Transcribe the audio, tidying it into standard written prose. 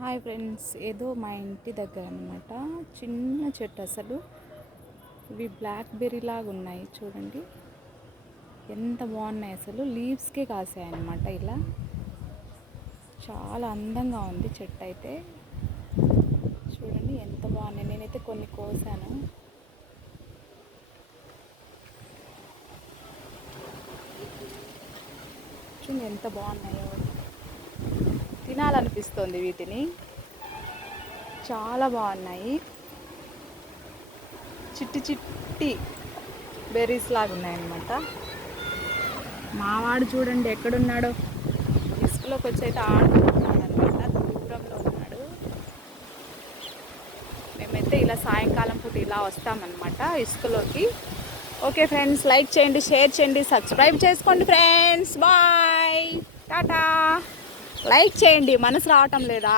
Hi friends, ఏదో మా ఇంటి దగ్గర అనమాట చిన్న చెట్టు. అసలు ఇవి బ్లాక్ బెర్రీ లాగా ఉన్నాయి చూడండి, ఎంత బాగున్నాయి. అసలు లీవ్స్కే కాసాయి అన్నమాట. ఇలా చాలా అందంగా ఉంది చెట్టు అయితే. చూడండి ఎంత బాగున్నాయి. నేనైతే కొన్ని కోసాను. చూడండి ఎంత బాగున్నాయో, తినాలనిపిస్తుంది వీటిని. చాలా బాగున్నాయి, చిట్టి చిట్టి బెర్రీస్ లాగా ఉన్నాయన్నమాట. మావాడు చూడండి ఎక్కడున్నాడో, ఇసుకలోకి వచ్చి అయితే ఆడుకుంటున్నాడు అనమాట. దూరంలో ఉన్నాడు. మేమైతే ఇలా సాయంకాలం పూట ఇలా వస్తామన్నమాట ఇసుకలోకి. ఓకే ఫ్రెండ్స్, లైక్ చేయండి, షేర్ చేయండి, సబ్స్క్రైబ్ చేసుకోండి ఫ్రెండ్స్. బాయ్, టాటా. లైక్ చేయండి, మనసు రావటం లేదా?